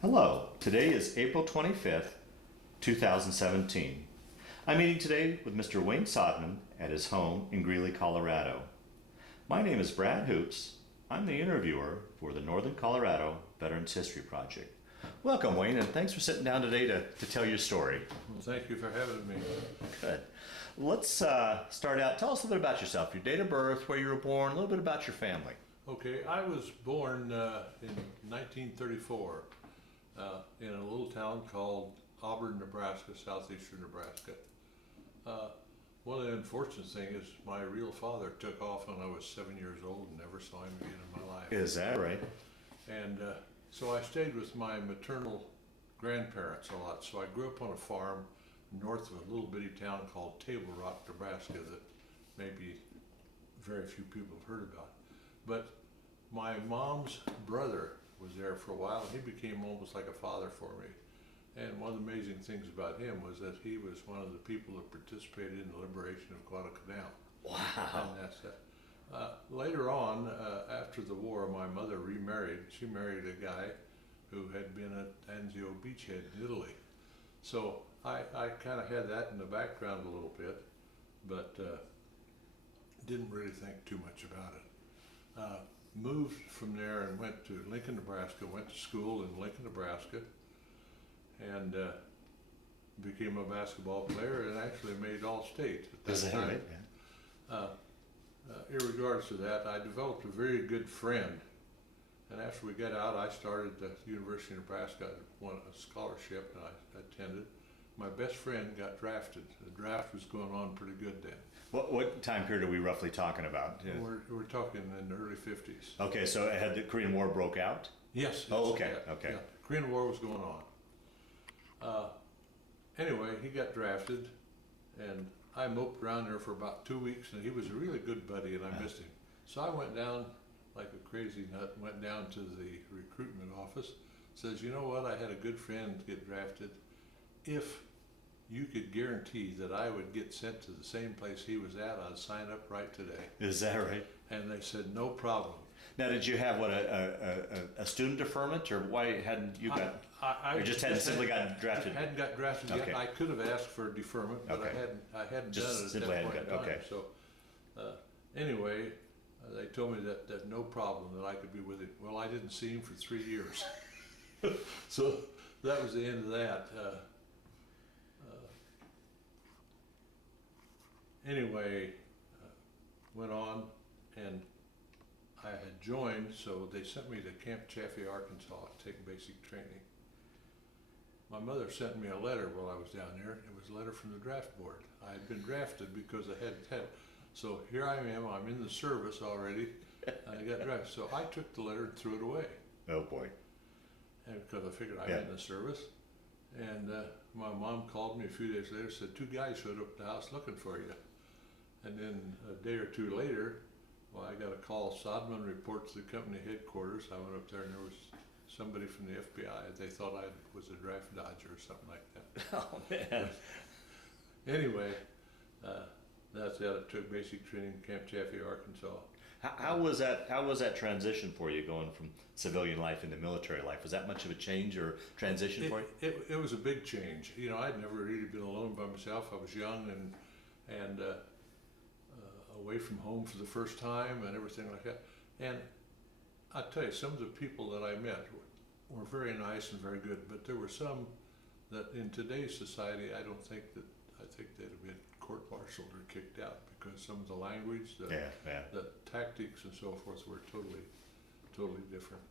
Hello, today is April 25th, 2017. I'm meeting today with Mr. Wayne Sodman at his home in Greeley, Colorado. My name is Brad Hoops. I'm the interviewer for the Northern Colorado Veterans History Project. Welcome, Wayne, and thanks for sitting down today to tell your story. Well, thank you for having me. Good. Let's start out. Tell us a little bit about yourself, your date of birth, where you were born, a little bit about your family. Okay, I was born in 1934 in a little town called Auburn, Nebraska, southeastern Nebraska. One of the unfortunate things is my real father took off when I was 7 years old and never saw him again in my life. Is that right? And so I stayed with my maternal grandparents a lot. So I grew up on a farm north of a little bitty town called Table Rock, Nebraska, that maybe very few people have heard about. But my mom's brother was there for a while, and he became almost like a father for me. And one of the amazing things about him was that he was one of the people that participated in the liberation of Guadalcanal. Wow. And that's it. Later on, after the war, my mother remarried. She married a guy who had been at Anzio Beachhead in Italy. So I kind of had that in the background a little bit, but didn't really think too much about it. Moved from there and went to Lincoln, Nebraska, went to school in Lincoln, Nebraska, and became a basketball player and actually made All-State at that time. Right? Yeah. Irregardless of that, I developed a very good friend, and after we got out, I started at the University of Nebraska. I won a scholarship and I attended. My best friend got drafted. The draft was going on pretty good then. What time period are we roughly talking about? Yeah. We're talking in the early 50s. Okay, so had the Korean War broke out? Yes. Oh, okay, yeah, okay. Yeah. The Korean War was going on. Anyway, he got drafted, and I moped around there for about 2 weeks, and he was a really good buddy, and I missed him. So I went down like a crazy nut, went down to the recruitment office, says, you know what, I had a good friend get drafted. If you could guarantee that I would get sent to the same place he was at, I'd sign up right today. Is that right? And they said, no problem. Now, did you have a student deferment, or why hadn't you got? I just hadn't simply gotten drafted. Hadn't got drafted Okay. yet. I could have asked for a deferment, but Okay. I hadn't Just done it at simply that hadn't point in got- time. okay. So anyway, they told me that no problem, that I could be with him. Well, I didn't see him for 3 years, so that was the end of that. Anyway, went on, and I had joined, so they sent me to Camp Chaffee, Arkansas to take basic training. My mother sent me a letter while I was down there. It was a letter from the draft board. I had been drafted because I had, so here I am, I'm in the service already, and I got drafted. So I took the letter and threw it away. Oh boy. And because I figured I'm in the service. And my mom called me a few days later, said 2 guys showed up at the house looking for you. And then a day or 2 later, well, I got a call. Sodman reports to the company headquarters. I went up there, and there was somebody from the FBI. They thought I was a draft dodger or something like that. Oh man. Anyway, that's it. I took basic training in Camp Chaffee, Arkansas. How was that transition for you, going from civilian life into military life? Was that much of a change or transition for you? It was a big change. You know, I'd never really been alone by myself. I was young and away from home for the first time and everything like that. And I tell you, some of the people that I met were very nice and very good, but there were some that in today's society, I think they'd have been court-martialed or kicked out, because some of the language, the tactics and so forth were totally different.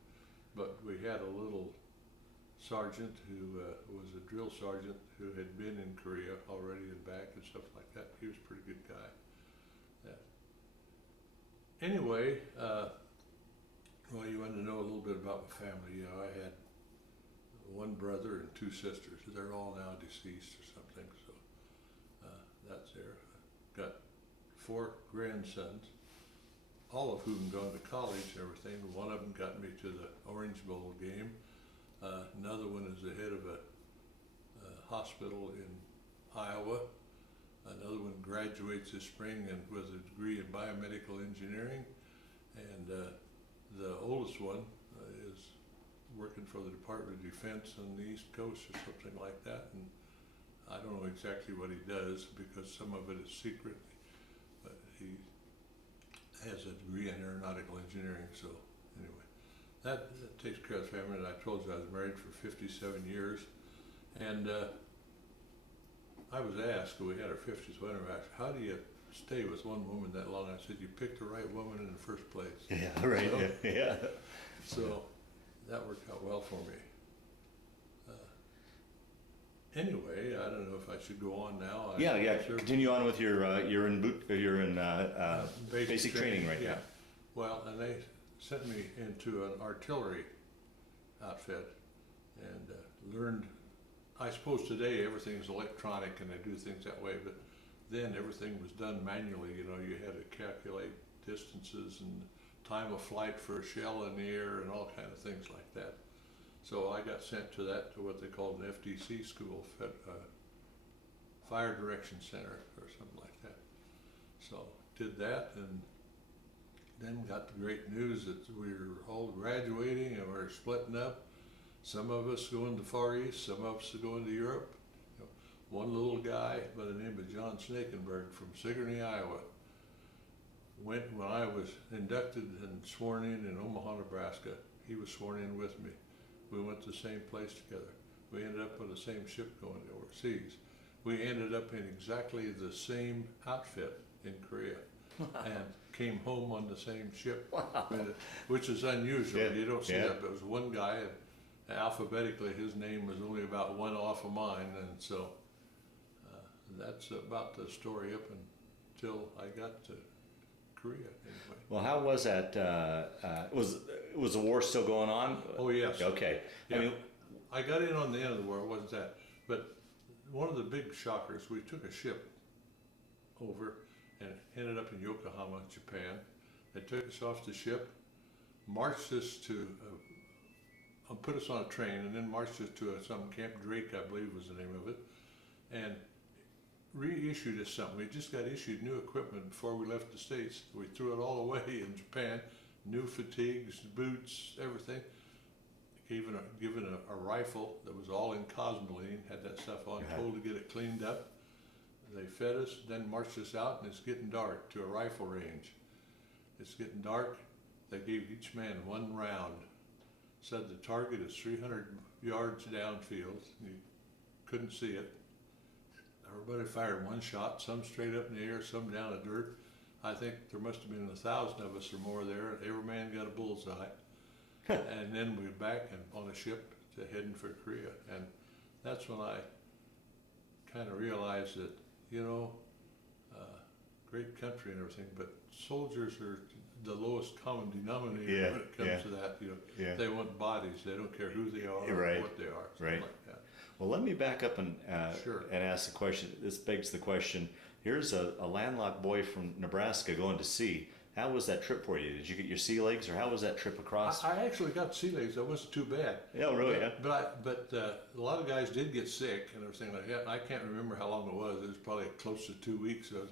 But we had a little sergeant who was a drill sergeant who had been in Korea already and back and stuff like that. He was a pretty good guy. Anyway, well, you wanted to know a little bit about my family. You know, I had 1 brother and 2 sisters. They're all now deceased or something, so that's there. Got 4 grandsons, all of whom gone to college and everything. One of them got me to the Orange Bowl game. Another one is the head of a hospital in Iowa. Another one graduates this spring and with a degree in biomedical engineering. And the oldest one is working for the Department of Defense on the East Coast or something like that, and I don't know exactly what he does because some of it is secret, but he has a degree in aeronautical engineering, so anyway. That takes care of the family, and I told you I was married for 57 years, and I was asked, we had our 50th wedding, asked, how do you stay with one woman that long? I said, you picked the right woman in the first place. Yeah, right. So, yeah. So that worked out well for me. Anyway, I don't know if I should go on now. Yeah. Continue on with your you're in basic training right now. Well, and they sent me into an artillery outfit and learned. I suppose today everything's electronic and they do things that way, but then everything was done manually. You know, you had to calculate distances and time of flight for a shell in the air and all kind of things like that. So I got sent to what they called an FDC school, Fire Direction Center or something like that. So did that, and then got the great news that we were all graduating and we were splitting up. Some of us going to the Far East, some of us going to Europe. You know, one little guy by the name of John Snakenberg from Sigourney, Iowa, went when I was inducted and sworn in Omaha, Nebraska. He was sworn in with me. We went to the same place together. We ended up on the same ship going overseas. We ended up in exactly the same outfit in Korea and came home on the same ship, which is unusual. Yeah. You don't see that, but it was one guy, and alphabetically his name was only about one off of mine, and so that's about the story up until I got to Korea anyway. Well, how was that? Was the war still going on? Oh yes. Okay. Yeah. I mean, I got in on the end of the war. It wasn't that, but one of the big shockers. We took a ship over and ended up in Yokohama, Japan. They took us off the ship, marched us to, put us on a train, and then marched us to some Camp Drake, I believe was the name of it, and reissued us something. We just got issued new equipment before we left the States. We threw it all away in Japan, new fatigues, boots, everything. Given a rifle that was all in cosmoline, had that stuff on, told to get it cleaned up. They fed us, then marched us out, and it's getting dark to a rifle range. It's getting dark. They gave each man one round. Said the target is 300 yards downfield. You couldn't see it. Everybody fired one shot, some straight up in the air, some down the dirt. I think there must have been 1,000 of us or more there. Every man got a bullseye. And then we were back and on a ship to heading for Korea. And that's when I kind of realized that, you know, great country and everything, but soldiers are the lowest common denominator when it comes to that. You know, they want bodies. They don't care who they are or what they are. Something like that. Well, let me back up and Sure. and ask the question. This begs the question. Here's a landlocked boy from Nebraska going to sea. How was that trip for you? Did you get your sea legs, or how was that trip across? I actually got sea legs. That wasn't too bad. Yeah, really? But a lot of guys did get sick and everything like that. And I can't remember how long it was. It was probably close to 2 weeks I was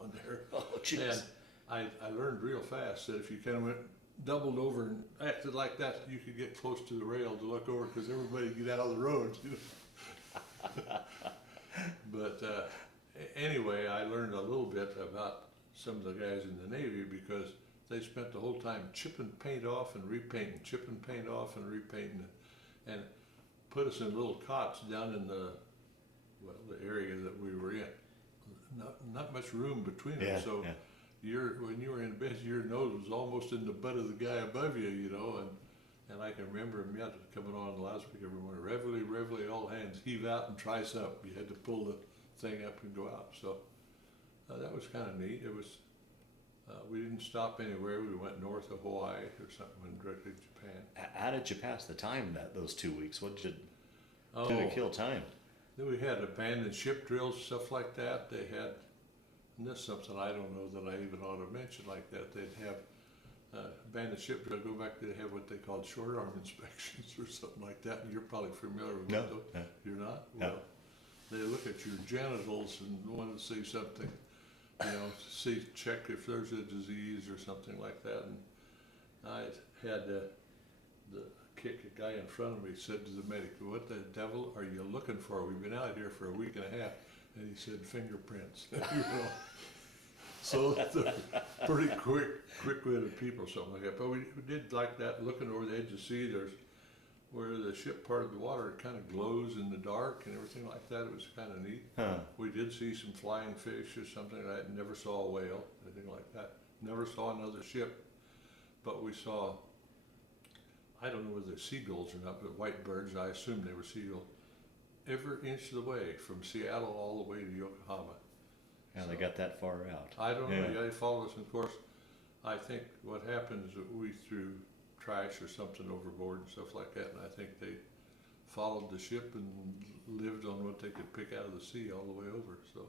on there. Oh, jeez. And I learned real fast that if you kind of went doubled over and acted like that, you could get close to the rail to look over because everybody would get out of the road. You know? But anyway, I learned a little bit about some of the guys in the Navy because they spent the whole time chipping paint off and repainting, chipping paint off and repainting it, and put us in little cots down in the area that we were in. Not much room between them, so when you were in bed, your nose was almost in the butt of the guy above you, you know, and I can remember him coming on the loudspeaker, everyone, reveille, reveille, all hands, heave out and trice up. You had to pull the thing up and go out, so that was kind of neat. It was, we didn't stop anywhere. We went north of Hawaii or something, went directly to Japan. How did you pass the time those 2 weeks? What did you do to kill time? Then we had abandoned ship drills, stuff like that. They had, and this is something I don't know that I even ought to mention like that. They'd have abandoned ship drill, go back, they have what they called short arm inspections or something like that. And you're probably familiar with that. No. You're not? No. Well, they look at your genitals and want to see something, you know, to check if there's a disease or something like that. And I had the kick. A guy in front of me said to the medic, "What the devil are you looking for? We've been out here for a week and a half." And he said, "Fingerprints." You know? So they're pretty quick-witted people, something like that. But we did like that, looking over the edge of the sea. There's where the ship part of the water kind of glows in the dark and everything like that. It was kind of neat. Huh. We did see some flying fish or something like that. Never saw a whale, anything like that. Never saw another ship. But we saw, I don't know whether they're seagulls or not, but white birds, I assume they were seagulls, every inch of the way from Seattle all the way to Yokohama. Yeah, they got that far out. I don't know, Yeah. yeah, they followed us, and of course, I think what happened is that we threw trash or something overboard and stuff like that, and I think they followed the ship and lived on what they could pick out of the sea all the way over, so.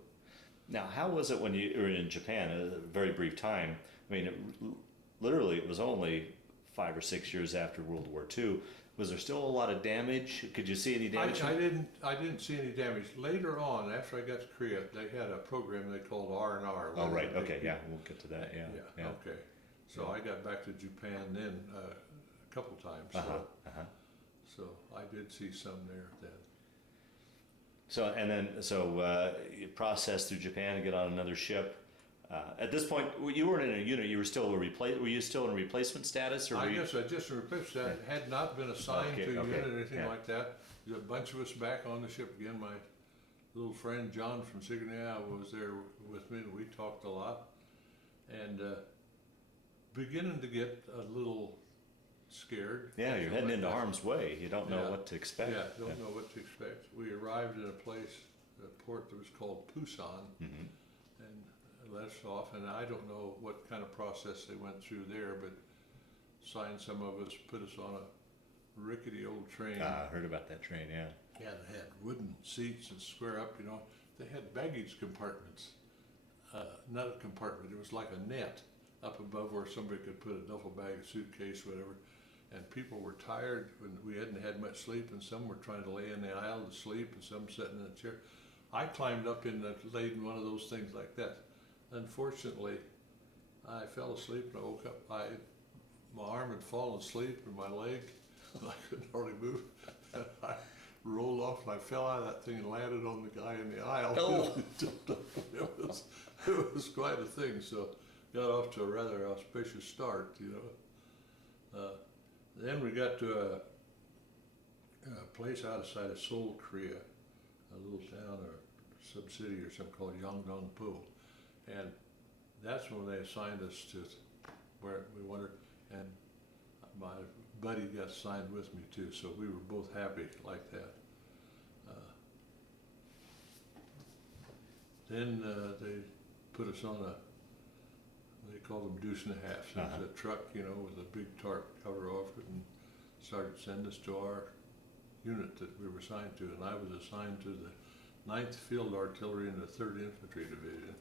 Now, how was it when you were in Japan? A very brief time. I mean, literally, it was only 5 or 6 years after World War II. Was there still a lot of damage? Could you see any damage? I didn't see any damage. Later on, after I got to Korea, they had a program they called R&R. Oh, right. Okay. Yeah, we'll get to that. Yeah. Yeah. Okay. So I got back to Japan then a couple times. So I did see some there then. So you processed through Japan and get on another ship. At this point, you weren't in a unit. You were still were you still in replacement status, or I were you? guess I just replaced that. Had not been assigned to a unit or anything like that. There's a bunch of us back on the ship again. My little friend John from Sigourney was there with me, and we talked a lot. And beginning to get a little scared. Yeah, you're heading into harm's way. You don't know what to expect. Yeah, don't know what to expect. We arrived in a place, a port that was called Busan, and let us off. And I don't know what kind of process they went through there, but signed some of us, put us on a rickety old train. I heard about that train. Yeah. Yeah, they had wooden seats and square up. You know, they had baggage compartments. Not a compartment. It was like a net up above where somebody could put a duffel bag, a suitcase, whatever. And people were tired when we hadn't had much sleep, and some were trying to lay in the aisle to sleep, and some sitting in a chair. I climbed up in laid in one of those things like that. Unfortunately, I fell asleep and I woke up. My arm had fallen asleep and my leg, I couldn't hardly move. And I rolled off and I fell out of that thing and landed on the guy in the aisle. Oh. It was quite a thing. So got off to a rather auspicious start, you know. Then we got to a place outside of Seoul, Korea, a little town or sub-city or something called Yongdongpo. And that's when they assigned us to where we wanted, and my buddy got assigned with me too, so we were both happy like that. Then they put us on they called them deuce and a half. So it was a truck, you know, with a big tarp cover over it, and started sending us to our unit that we were assigned to, and I was assigned to the 9th Field Artillery and the 3rd Infantry Division.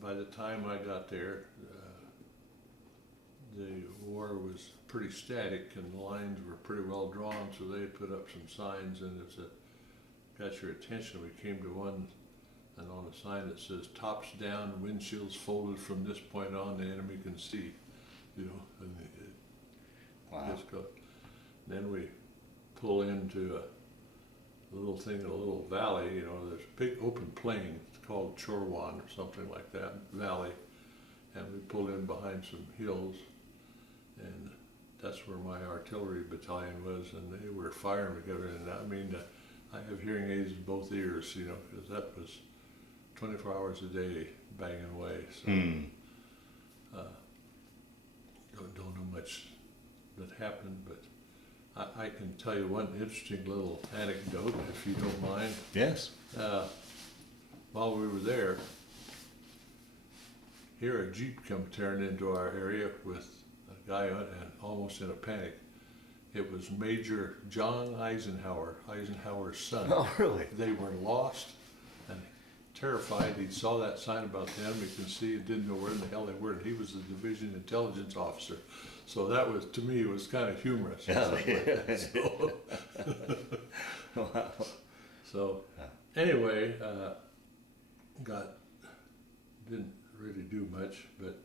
By the time I got there, the war was pretty static and the lines were pretty well drawn, so they put up some signs, and it's got your attention. We came to one, and on a sign that says "Tops down, windshields folded from this point on, the enemy can see," you know. And Wow. just go. Then we pull into a little thing in a little valley, you know. There's a big open plain. It's called Chorwan or something like that, valley. And we pulled in behind some hills, and that's where my artillery battalion was, and they were firing together. And I mean, I have hearing aids in both ears, you know, because that was 24 hours a day banging away. So don't know much that happened, but I can tell you one interesting little anecdote, if you don't mind. Yes. While we were there, here a Jeep come tearing into our area with a guy on, and almost in a panic. It was Major John Eisenhower, Eisenhower's son. Oh, really? They were lost and terrified. He saw that sign about the enemy can see and didn't know where in the hell they were. And he was the division intelligence officer. So that was, to me, it was kind of humorous. Yeah. Wow. So anyway, didn't really do much, but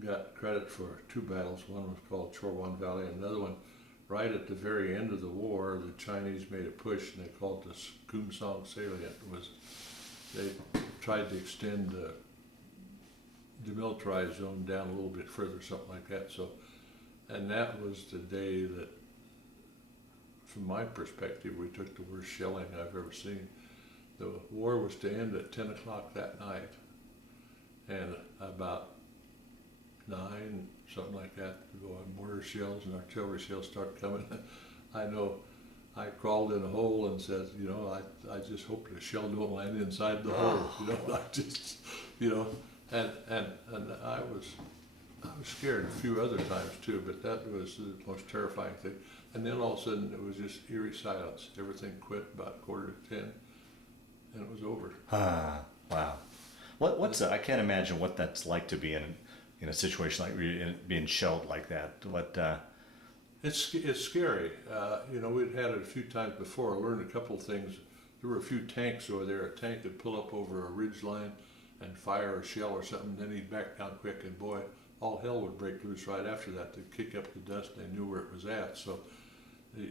got credit for 2 battles. One was called Chorwan Valley, and another one right at the very end of the war. The Chinese made a push, and they called it the Kumsong Salient. They tried to extend the demilitarized zone down a little bit further, something like that. So, and that was the day that, from my perspective, we took the worst shelling I've ever seen. The war was to end at 10 o'clock that night, and about 9, something like that, mortar shells and artillery shells start coming. I know I crawled in a hole and said, you know, I just hope the shell don't land inside the hole, you know, I just, you know, and I was scared a few other times too, but that was the most terrifying thing. And then all of a sudden it was just eerie silence. Everything quit about 9:45, and it was over. Wow. What's I can't imagine what that's like to be in a situation like being shelled like that. It's scary. You know, we'd had it a few times before. I learned a couple of things. There were a few tanks over there. A tank would pull up over a ridge line and fire a shell or something. Then he'd back down quick, and boy, all hell would break loose right after that. They'd kick up the dust, and they knew where it was at. So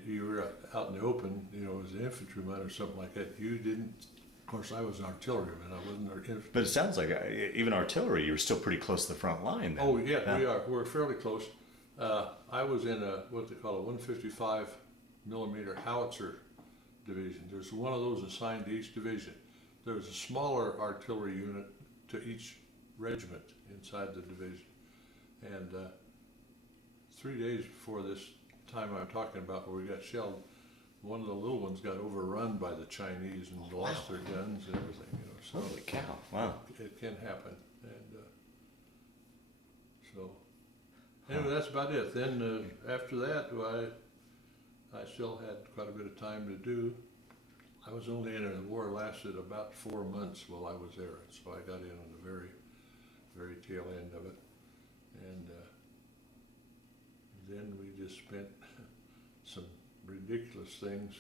you were out in the open, you know, as an infantryman or something like that. You didn't. Of course, I was an artilleryman. I wasn't an infantryman. But it sounds like even artillery, you were still pretty close to the front line then. Oh yeah, we are. We're fairly close. I was in what they call a 155 millimeter howitzer division. There's one of those assigned to each division. There's a smaller artillery unit to each regiment inside the division. And 3 days before this time I'm talking about where we got shelled, one of the little ones got overrun by the Chinese and lost their guns and everything. You know, so holy cow! Wow. It can happen. And so anyway, that's about it. Then after that, I still had quite a bit of time to do. I was only in it. The war lasted about 4 months while I was there, so I got in on the very, very tail end of it. And then we just spent some ridiculous things.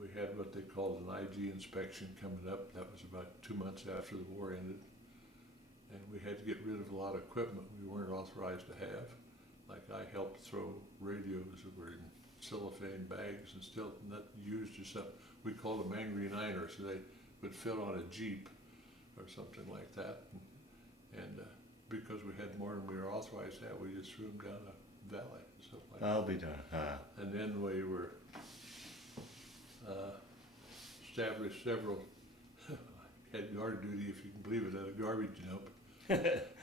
We had what they called an IG inspection coming up. That was about 2 months after the war ended. And we had to get rid of a lot of equipment we weren't authorized to have. Like I helped throw radios that were in cellophane bags and still not used or something. We called them Angry Niners. So they would fit on a Jeep or something like that. And because we had more than we were authorized to have, we just threw them down a valley and stuff like that. I'll be done. And then we were established several, had guard duty, if you can believe it, at a garbage dump.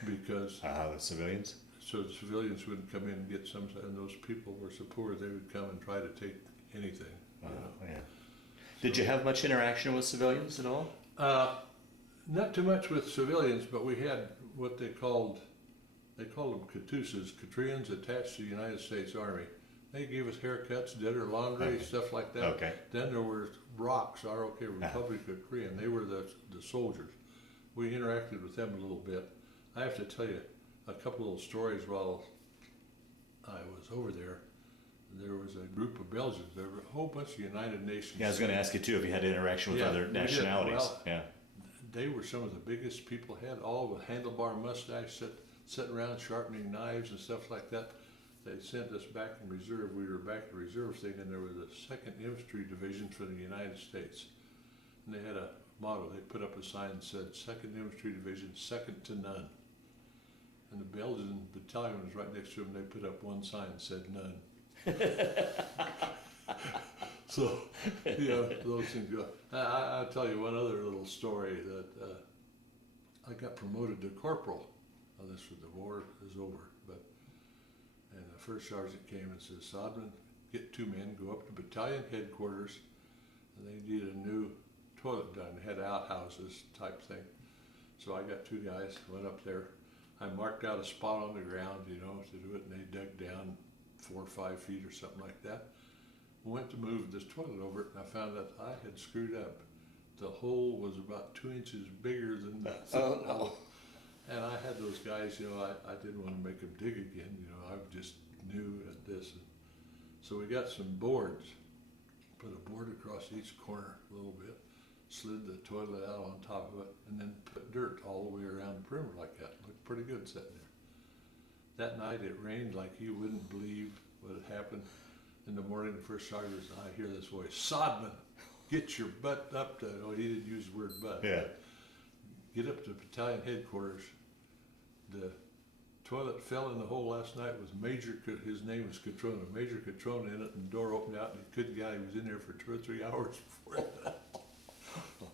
Because the civilians? so the civilians wouldn't come in and get some, and those people were so poor they would come and try to take anything. Wow, You know? yeah. Did you have much interaction with civilians at all? Not too much with civilians, but we had what they called them Katusas, Katrians attached to the United States Army. They gave us haircuts, did our laundry, stuff like that. Okay. Then there were ROKs, R.O.K., Republic of Korea, and they were the soldiers. We interacted with them a little bit. I have to tell you a couple little stories while I was over there. There was a group of Belgians. There were a whole bunch of United Nations. Yeah, I was going to ask you too if you had interaction with other nationalities. Well, yeah. They were some of the biggest people had, all with handlebar mustache, sitting around sharpening knives and stuff like that. They sent us back in reserve. We were back in reserve thing, and there was a 2nd Infantry Division for the United States. And they had a motto. They put up a sign that said, 2nd Infantry Division, second to none. And the Belgian battalion was right next to them. They put up one sign that said none. So, you know, those things go. I'll tell you one other little story that I got promoted to corporal. Now this was the war is over, and the first sergeant came and said, Sodman, get 2 men, go up to battalion headquarters, and they need a new toilet done. They had outhouses type thing. So I got 2 guys, went up there. I marked out a spot on the ground, you know, to do it, and they dug down 4 or 5 feet or something like that. Went to move this toilet over it, and I found out I had screwed up. The hole was about 2 inches bigger than the hole. And I had those guys, you know, I didn't want to make them dig again, you know, I just knew at this. So we got some boards, put a board across each corner a little bit, slid the toilet out on top of it, and then put dirt all the way around the perimeter like that. Looked pretty good sitting there. That night it rained like you wouldn't believe what had happened. In the morning, the first sergeant, I hear this voice, Sodman, get your butt up to, oh, he didn't use the word butt. Yeah. Get up to battalion headquarters. The toilet fell in the hole last night with his name was Catrona, Major Catrona in it, and the door opened out and he couldn't get out. He was in there for 2 or 3 hours before it.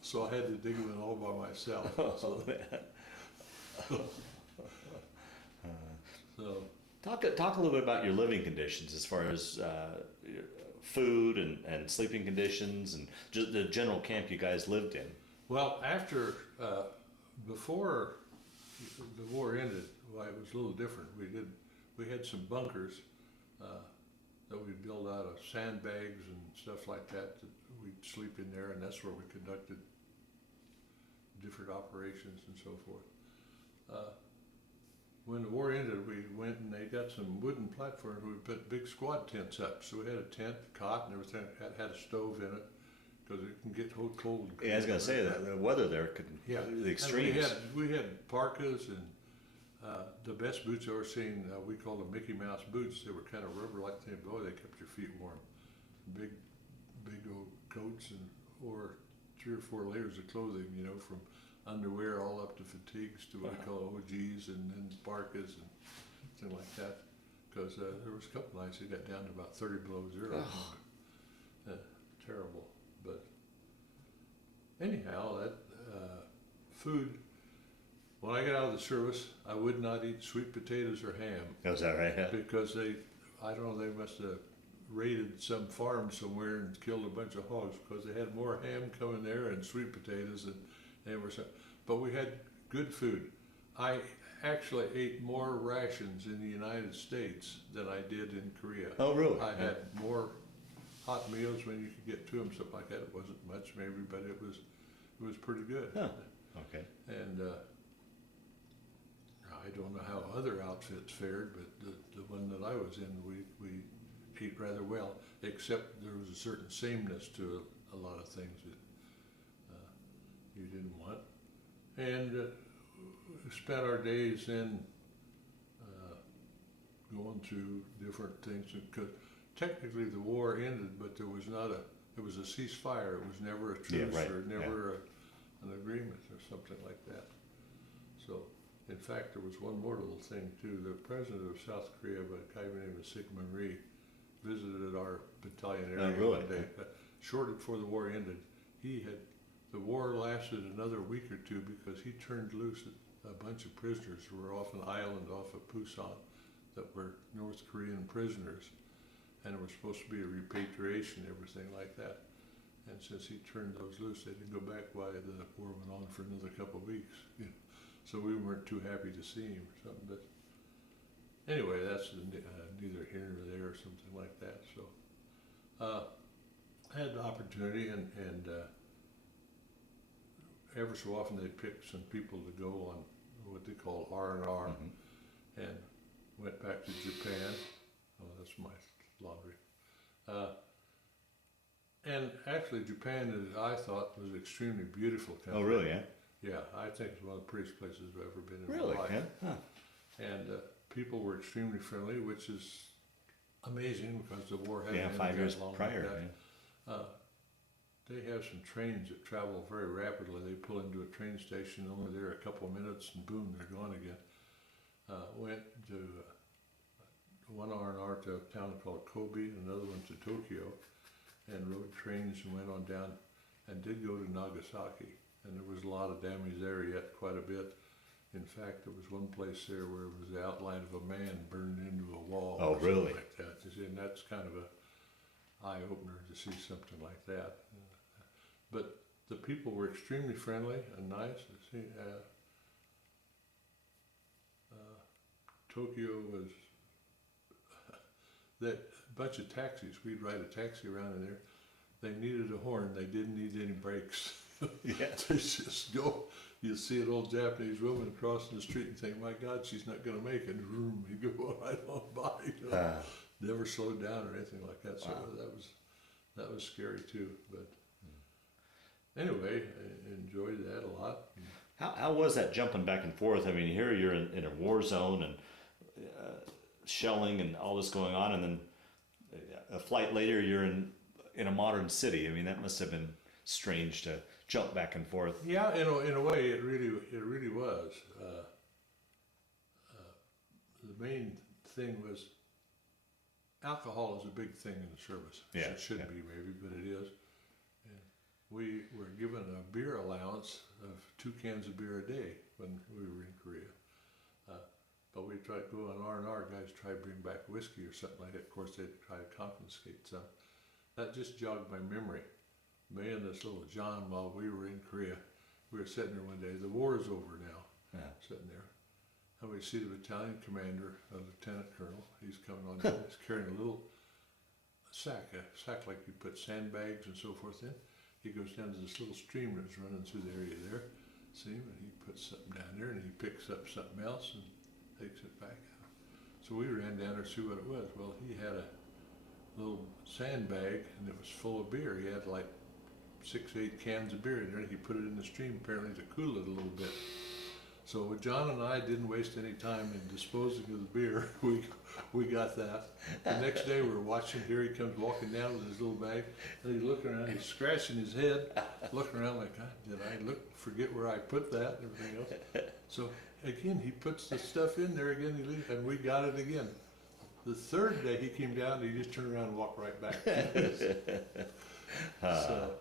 So I had to dig him in all by myself. So Talk a little bit about your living conditions as far as food and sleeping conditions and just the general camp you guys lived in. well, before the war ended, well, it was a little different. We had some bunkers that we built out of sandbags and stuff like that we'd sleep in there, and that's where we conducted different operations and so forth. When the war ended, we went and they got some wooden platforms. We put big squad tents up. So we had a tent, cot, and everything. It had a stove in it because it can get cold. Yeah, I was going to say that the weather there could, the extremes. And we had parkas and the best boots I ever seen. We called them Mickey Mouse boots. They were kind of rubber like thing. Boy, they kept your feet warm. Big old coats and or 3 or 4 layers of clothing. From underwear all up to fatigues to what we call OGs and then parkas and things like that. Because there was a couple nights it got down to about 30 below zero. Terrible. But anyhow, that food, when I got out of the service, I would not eat sweet potatoes or ham. Oh, is that right? Yeah. Because they must have raided some farm somewhere and killed a bunch of hogs because they had more ham coming there and sweet potatoes and but we had good food. I actually ate more rations in the United States than I did in Korea. Oh, really? I had more hot meals when you could get to them, stuff like that. It wasn't much maybe, but it was pretty good. Huh. Okay. And I don't know how other outfits fared, but the one that I was in, we ate rather well, except there was a certain sameness to a lot of things that you didn't want. And we spent our days in going through different things. Because technically the war ended, but it was a ceasefire. It was never a truce or never an agreement or something like that. So, in fact, there was one more little thing too. The president of South Korea, a guy named Sigmund Rhee, visited our battalion area one day. Shortly before the war ended, the war lasted another week or 2 because he turned loose a bunch of prisoners who were off an island off of Pusan that were North Korean prisoners, and it was supposed to be a repatriation, everything like that. And since he turned those loose, they didn't go back while the war went on for another couple of weeks. So we weren't too happy to see him or something. But anyway, that's neither here nor there or something like that. So I had the opportunity and ever so often they picked some people to go on what they call R&R, and went back to Japan. Oh, that's my laundry. And actually Japan, I thought, was an extremely beautiful country. Oh, really? Yeah. Yeah, I think it's one of the prettiest places I've ever been in Really? my life. Yeah. Huh. And people were extremely friendly, which is amazing because the war hadn't ended 5 years that long prior. like that. They have some trains that travel very rapidly. They pull into a train station, only there a couple of minutes, and boom, they're gone again. Went to one R&R to a town called Kobe, another one to Tokyo, and rode trains and went on down, and did go to Nagasaki. And there was a lot of damage there yet, quite a bit. In fact, there was one place there where it was the outline of a man burned into a wall. Oh, or really? like that. And that's kind of a eye-opener to see something like that. But the people were extremely friendly and nice. Tokyo was that bunch of taxis. We'd ride a taxi around in there. They needed a horn. They didn't need any brakes. Yeah. They just go. You see an old Japanese woman crossing the street and think, "My God, she's not going to make it." Vroom, you go right on by. Never slowed down or anything like that. So that was scary too. But anyway, I enjoyed that a lot. How was that jumping back and forth? I mean, here you're in a war zone and shelling and all this going on, and then a flight later you're in a modern city. I mean, that must have been strange to jump back and forth. Yeah, in a way, it really was. The main thing was alcohol is a big thing in the service. Yeah, It shouldn't be maybe, but it is. And we were given a beer allowance of 2 cans of beer a day when we were in Korea. But we tried to go on R&R, guys tried to bring back whiskey or something like that. Of course, they'd try to confiscate some. That just jogged my memory. Me and this little John, while we were in Korea, we were sitting there one day. The war is over now, sitting there. And we see the battalion commander, a lieutenant colonel. He's coming on down. He's carrying a little sack like you put sandbags and so forth in. He goes down to this little stream that's running through the area there. See him, and he puts something down there, and he picks up something else and takes it back out. So we ran down there to see what it was. Well, he had a little sandbag, and it was full of beer. He had like 6, 8 cans of beer in there, and he put it in the stream apparently to cool it a little bit. So John and I didn't waste any time in disposing of the beer. We got that. The next day we were watching. Here he comes walking down with his little bag, and he's looking around. He's scratching his head, looking around like, God, did I forget where I put that and everything else? So again, he puts the stuff in there again, and we got it again. The third day he came down, and he just turned around and walked right back. So.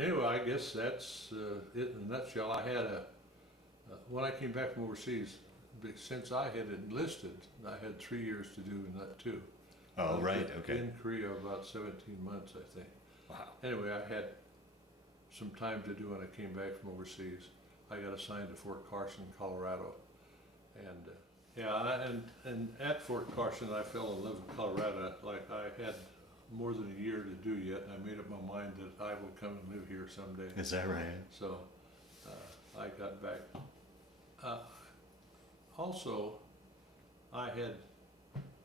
Anyway, I guess that's it in a nutshell. I had when I came back from overseas, since I had enlisted, I had 3 years to do in that too. Oh, right, okay. In Korea, about 17 months, I think. Wow. Anyway, I had some time to do when I came back from overseas. I got assigned to Fort Carson, Colorado, and and at Fort Carson, I fell in love with Colorado. Like I had more than a year to do yet, and I made up my mind that I will come and live here someday. Is that right? So I got back. Also, I had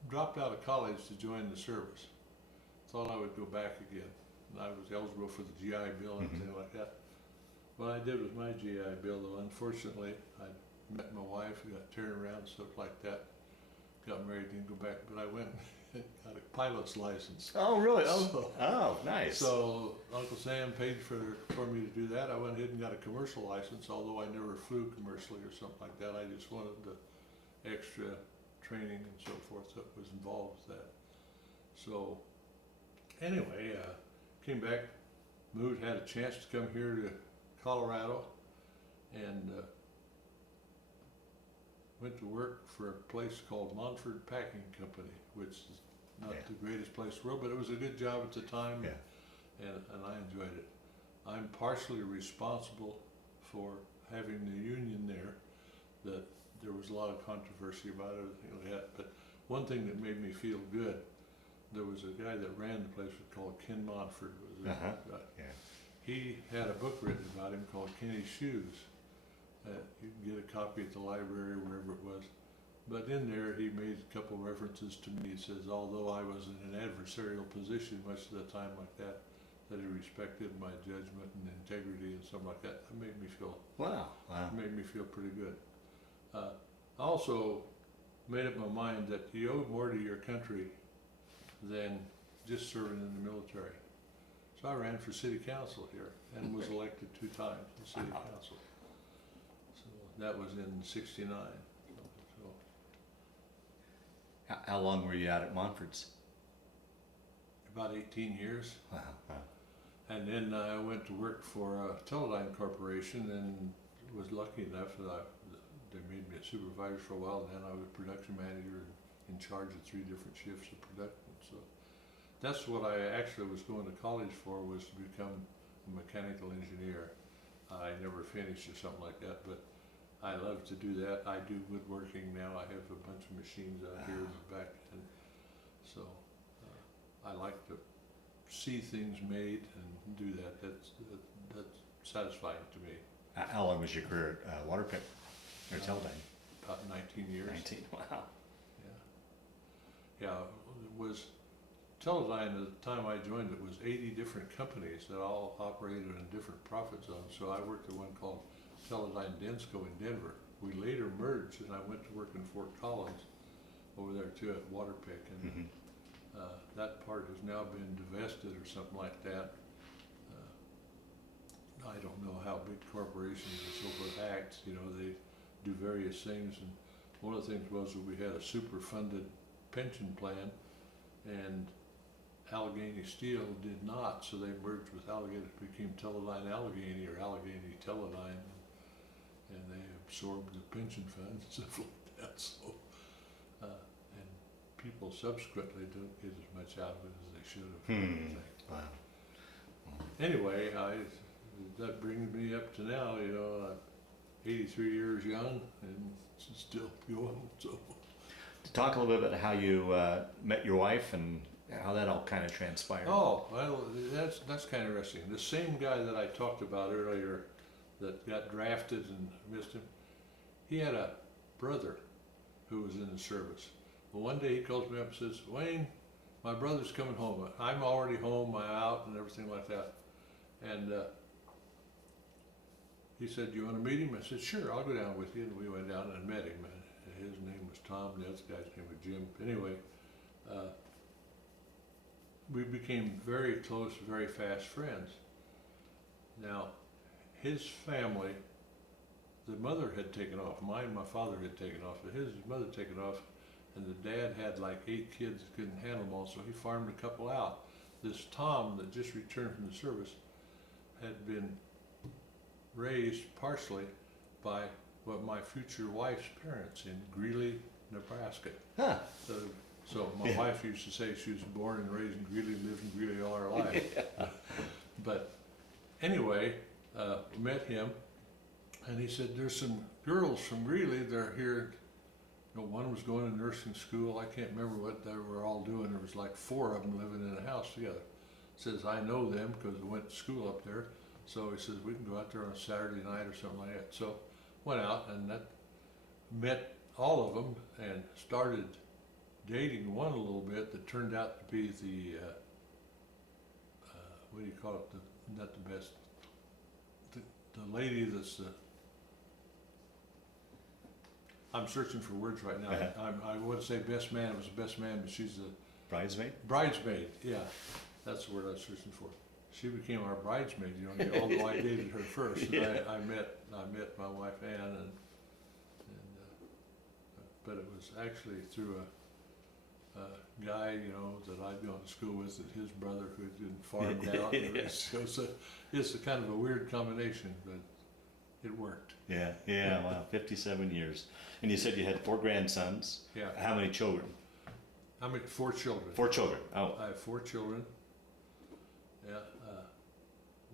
dropped out of college to join the service. Thought I would go back again. And I was eligible for the GI Bill and things like that. What I did with my GI Bill, though, unfortunately, I met my wife, got turned around, stuff like that. Got married, didn't go back, but I went and got a pilot's license. Oh, really? So, Nice. So Uncle Sam paid for me to do that. I went ahead and got a commercial license, although I never flew commercially or something like that. I just wanted the extra training and so forth that was involved with that. So anyway, came back, moved, had a chance to come here to Colorado, and went to work for a place called Monfort Packing Company, which is not the greatest place in the world, but it was a good job at the time, and I enjoyed it. I'm partially responsible for having the union there, that there was a lot of controversy about everything like that, but one thing that made me feel good, there was a guy that ran the place called Ken Monfort. He had a book written about him called Kenny's Shoes. You can get a copy at the library, wherever it was. But in there, he made a couple references to me. He says, although I was in an adversarial position much of the time like that he respected my judgment and integrity and something like that. That made me feel, made me feel pretty good. I also made up my mind that you owe more to your country than just serving in the military. So I ran for city council here and was elected 2 times to city council. So that was in '69. So How long were you out at Monfort's? about 18 years. Wow. And then I went to work for Teledyne Corporation and was lucky enough that they made me a supervisor for a while, and then I was production manager in charge of 3 different shifts of production. So that's what I actually was going to college for, was to become a mechanical engineer. I never finished or something like that, but I love to do that. I do woodworking now. I have a bunch of machines out here in the back, and so I like to see things made and do that. That's satisfying to me. How long was your career at Waterpick or Teledyne? About 19 years. 19, wow. Yeah. Yeah, it was Teledyne, at the time I joined, it was 80 different companies that all operated in different profit zones. So I worked at one called Teledyne Densco in Denver. We later merged, and I went to work in Fort Collins over there too at Waterpick, and that part has now been divested or something like that. I don't know how big corporations and so forth act. You know, they do various things, and one of the things was that we had a super funded pension plan, and Allegheny Steel did not, so they merged with Allegheny. It became Teledyne Allegheny or Allegheny Teledyne, and they absorbed the pension fund and stuff like that. So, and people subsequently don't get as much out of it as they should have. Wow. Anyway, that brings me up to now. You know, I'm 83 years young and still going. So, Talk a little bit about how you met your wife and how that all kind of transpired. oh, well, that's kind of interesting. The same guy that I talked about earlier that got drafted and missed him, he had a brother who was in the service. Well, one day he calls me up and says, "Wayne, my brother's coming home. I'm already home, I'm out," and everything like that. And he said, "You want to meet him?" I said, "Sure, I'll go down with you." And we went down and met him. And his name was Tom, the other guy's name was Jim. Anyway, we became very close, very fast friends. Now, his family, the mother had taken off. Mine, my father had taken off, but his mother had taken off, and the dad had like 8 kids, couldn't handle them all, so he farmed a couple out. This Tom that just returned from the service had been raised partially by what my future wife's parents in Greeley, Nebraska. Huh. So my wife used to say she was born and raised in Greeley, lived in Greeley all her life. But anyway, we met him, and he said, "There's some girls from Greeley, they're here." You know, one was going to nursing school. I can't remember what they were all doing. There was like 4 of them living in a house together. Says, "I know them because I went to school up there." So he says, "We can go out there on a Saturday night or something like that." So went out and met all of them and started dating one a little bit that turned out to be the, what do you call it, not the best, the lady that's the, I'm searching for words right now. I would say best man, it was the best man, but she's the Bridesmaid? bridesmaid, yeah, that's the word I was searching for. She became our bridesmaid, you know, although I dated her first. And I met my wife Ann, and but it was actually through a guy, you know, that I'd gone to school with, that his brother who had been farmed out. So it's a kind of a weird combination, but it worked. Yeah, wow, 57 years. And you said you had 4 grandsons. Yeah. How many children? I mean, 4 children. 4 children, oh. I have 4 children. Yeah.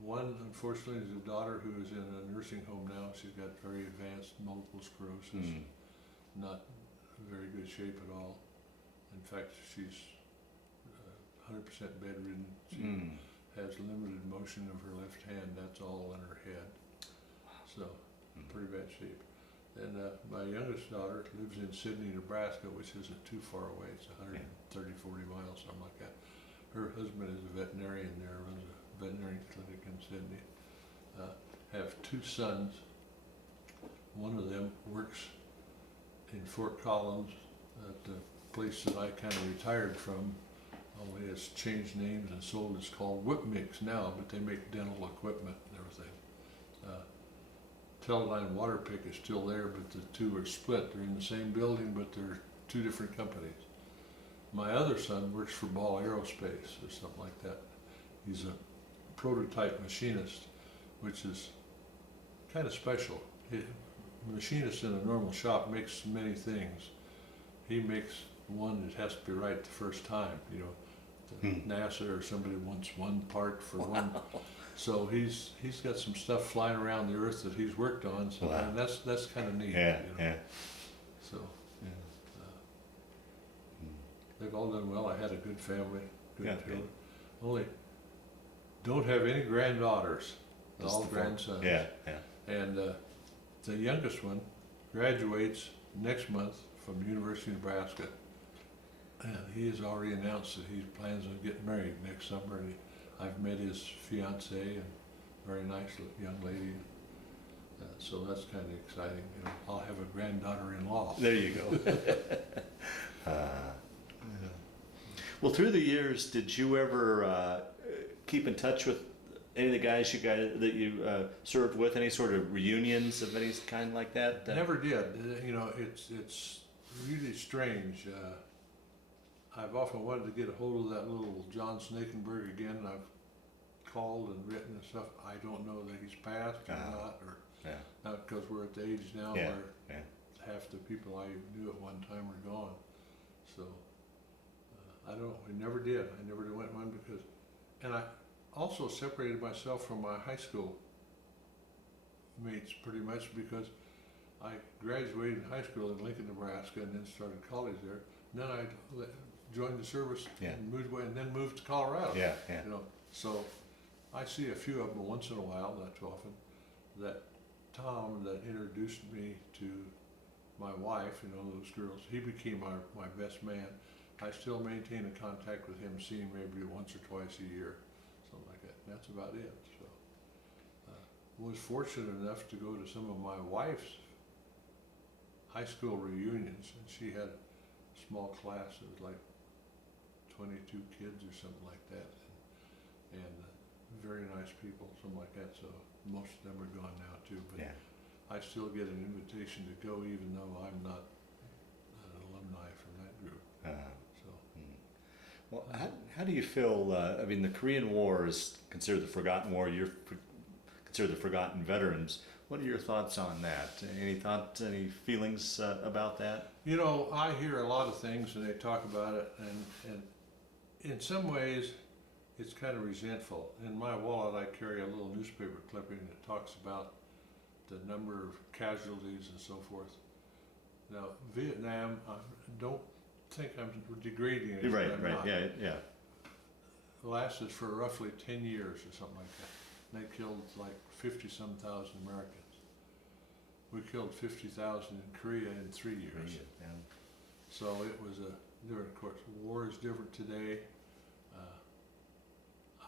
One, unfortunately, is a daughter who is in a nursing home now. She's got very advanced multiple sclerosis, not in very good shape at all. In fact, she's 100% bedridden. She has limited motion of her left hand. That's all in her head. So, pretty bad shape. And my youngest daughter lives in Sidney, Nebraska, which isn't too far away. It's 130, 40 miles, something like that. Her husband is a veterinarian there, runs a veterinary clinic in Sidney. Have 2 sons. One of them works in Fort Collins at the place that I kind of retired from. Only has changed names and sold. It's called Whip Mix now, but they make dental equipment and everything. Teledyne Waterpick is still there, but the 2 are split. They're in the same building, but they're 2 different companies. My other son works for Ball Aerospace or something like that. He's a prototype machinist, which is kind of special. A machinist in a normal shop makes many things. He makes one that has to be right the first time. You know, NASA or somebody wants one part for one. So he's got some stuff flying around the earth that he's worked on. So and that's kind of neat. Yeah, you know? So they've all done well. I had a good family, good children. Only don't have any granddaughters. All grandsons. Yeah. And the youngest one graduates next month from the University of Nebraska. And he has already announced that he plans on getting married next summer, and I've met his fiancée, and very nice young lady. So that's kind of exciting. You know, I'll have a granddaughter-in-law. There you go. Well, through the years, did you ever keep in touch with any of the guys that you served with? Any sort of reunions of any kind like that? Never did. You know, it's really strange. I've often wanted to get a hold of that little John Snakenberg again, and I've called and written and stuff. I don't know that he's passed or not, or not, because we're at the age now where half the people I knew at one time are gone. So I don't. We never did. I never went one because, and I also separated myself from my high school mates pretty much because I graduated high school in Lincoln, Nebraska, and then started college there. And then I joined the service and moved away, and then moved to Colorado. You know, so I see a few of them once in a while, not too often. That Tom that introduced me to my wife, you know, those girls, he became my best man. I still maintain a contact with him, seeing maybe once or twice a year, something like that. And that's about it. So was fortunate enough to go to some of my wife's high school reunions, and she had a small class. It was like 22 kids or something like that, and very nice people, something like that. So most of them are gone now too, but I still get an invitation to go, even though I'm not an alumni from that group. Well, how do you feel? I mean, the Korean War is considered the forgotten war. You're considered the forgotten veterans. What are your thoughts on that? Any thoughts, any feelings about that? You know, I hear a lot of things, and they talk about it, and in some ways, it's kind of resentful. In my wallet, I carry a little newspaper clipping that talks about the number of casualties and so forth. Now, Vietnam, I don't think I'm degrading it. Right, not. yeah. Lasted for roughly 10 years or something like that. And they killed like 50-some thousand Americans. We killed 50,000 in Korea in 3 years. So it was of course, war is different today.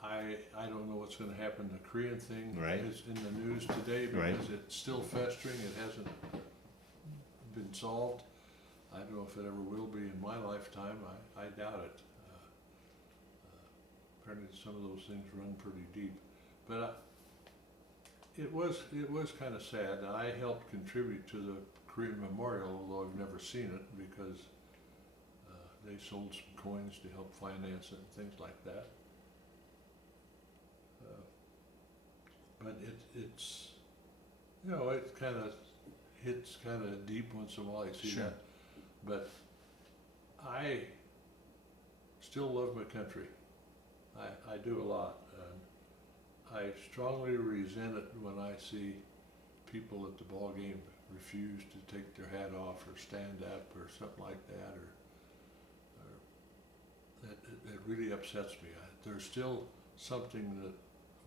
I don't know what's going to happen. The Korean thing is in the news today because it's still festering. It hasn't been solved. I don't know if it ever will be in my lifetime. I doubt it. Apparently some of those things run pretty deep. But it was kind of sad. I helped contribute to the Korean Memorial, although I've never seen it, because they sold some coins to help finance it and things like that. But it's, you know, it kind of hits kind of deep once in a while. You see that. But I still love my country. I do a lot. I strongly resent it when I see people at the ball game refuse to take their hat off or stand up or something like that, or that really upsets me. There's still something that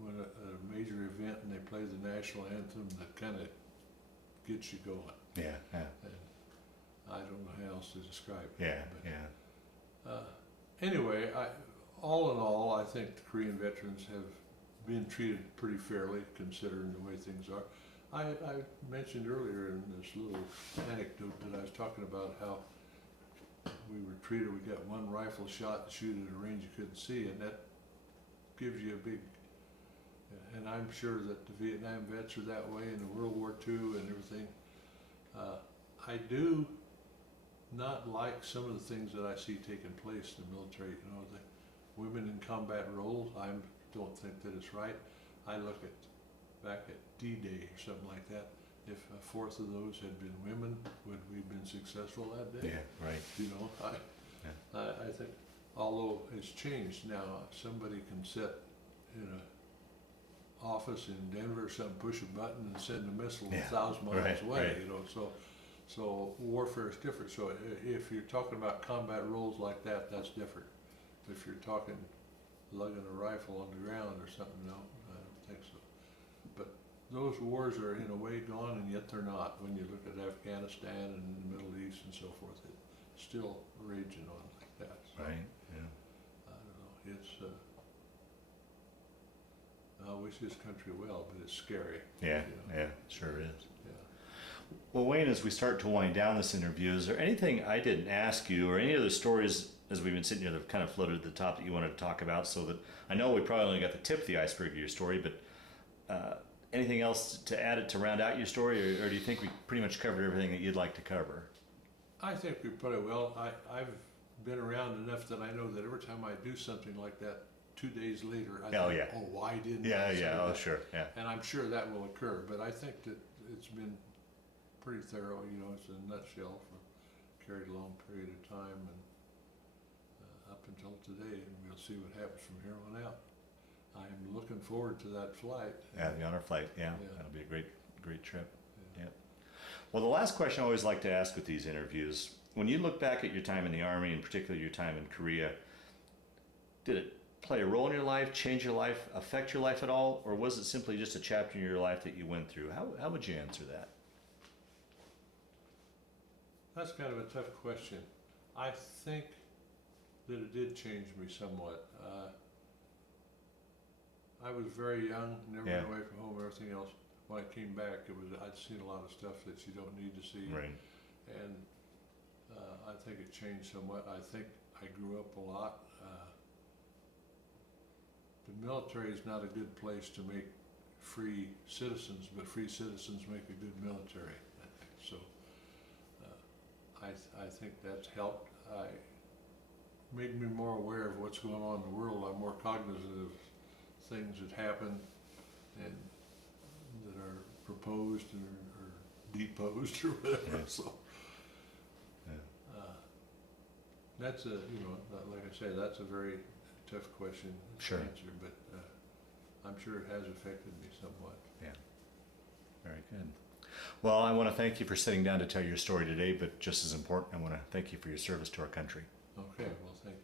when a major event and they play the national anthem that kind of gets you going. And I don't know how else to describe it. Anyway, all in all, I think the Korean veterans have been treated pretty fairly, considering the way things are. I mentioned earlier in this little anecdote that I was talking about how we were treated. We got one rifle shot to shoot at a range you couldn't see, and that gives you a big. And I'm sure that the Vietnam vets are that way, and the World War II and everything. I do not like some of the things that I see taking place in the military. You know, the women in combat roles. I don't think that it's right. I look at back at D-Day or something like that. If a fourth of those had been women, would we have been successful that day? You know, I think, although it's changed now, somebody can sit in a office in Denver or something, push a button and send a missile 1,000 miles away, you know, so warfare is different. So if you're talking about combat roles like that, that's different. If you're talking lugging a rifle on the ground or something, no, I don't think so. But those wars are in a way gone, and yet they're not. When you look at Afghanistan and the Middle East and so forth, it's still raging on like that. So, Right. Yeah. I don't know. It's I wish this country well, but it's scary. Yeah. You know? Yeah. Sure is. Yeah. Well, Wayne, as we start to wind down this interview, is there anything I didn't ask you, or any other stories as we've been sitting here that have kind of floated at the top that you wanted to talk about? So that I know we probably only got the tip of the iceberg of your story, but anything else to add it to round out your story, or do you think we pretty much covered everything that you'd like to cover? I think we put it well. I've been around enough that I know that every time I do something like that, 2 days later, I Oh, think, yeah. oh, why didn't Yeah, I say yeah, oh, that? sure, yeah. And I'm sure that will occur, but I think that it's been pretty thorough, you know, it's a nutshell for a carried long period of time and up until today, and we'll see what happens from here on out. I'm looking forward to that flight. Yeah, the honor flight, yeah. Yeah. That'll be a great trip. Yeah. Yeah. Well, the last question I always like to ask with these interviews, when you look back at your time in the Army, and particularly your time in Korea, did it play a role in your life, change your life, affect your life at all, or was it simply just a chapter in your life that you went through? How would you answer that? That's kind of a tough question. I think that it did change me somewhat. I was very young, never Yeah. been away from home, everything else. When I came back, I'd seen a lot of stuff that you don't need to see. Right. And I think it changed somewhat. I think I grew up a lot. The military is not a good place to make free citizens, but free citizens make a good military, I think. So I think that's helped. I made me more aware of what's going on in the world. I'm more cognizant of things that happen and that are proposed or deposed or whatever. Yeah. So Yeah. that's like I say, that's a very tough question Sure. to answer, but I'm sure it has affected me somewhat. Yeah. Very good. Well, I want to thank you for sitting down to tell your story today, but just as important, I want to thank you for your service to our country. Okay, well, thank you.